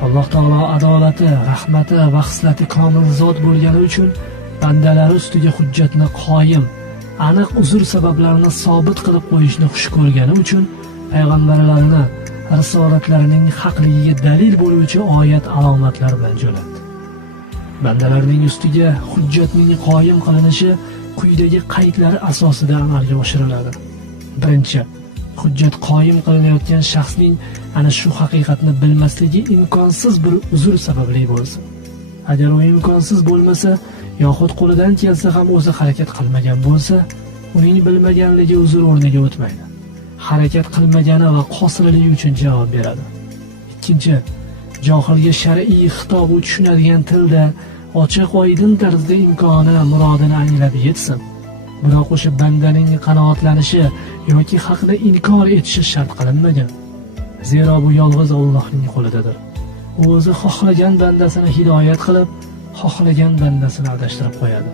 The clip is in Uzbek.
Alloh taolo adolati, rahmati va xislati komil zot bo'lgani uchun bandalari ustiga hujjatni qoyim, aniq uzr sabablarini sobit qilib qo'yishni xush ko'rgani uchun payg'ambarlarni risolatlarining haqligiga dalil bo'luvchi oyat alomatlar bilan jo'natdi. Bandalarning ustiga hujjatning qoyim qilinishi quyidagi qaydlar asosida amalga oshiriladi. Birinchi, hujjat qoyim qilinayotgan shaxsning ana shu haqiqatni bilmasligi imkonsiz bir uzr sababli bo'lsin. Agar u imkonsiz bo'lmasa, yoxud qo'lidan kelsa ham o'zi harakat qilmagan bo'lsa, uning bilmaganligi uzr o'rniga o'tmaydi. Harakat qilmagani va qosirligi uchun javob beradi. Ikkinchi, johilga shar'iy xitob tushunadigan tilda ochiq oydin tarzda imkoni, murodini anglab yetsin. Biroq o'sha bandaning qanoatlanishi yoki haqni inkor etishi shart qilinmagan. Zero bu yolg'iz Allohning qo'lidadir. U o'zi xohlagan bandasini hidoyat qilib, xohlagan bandasini adashtirib qo'yadi.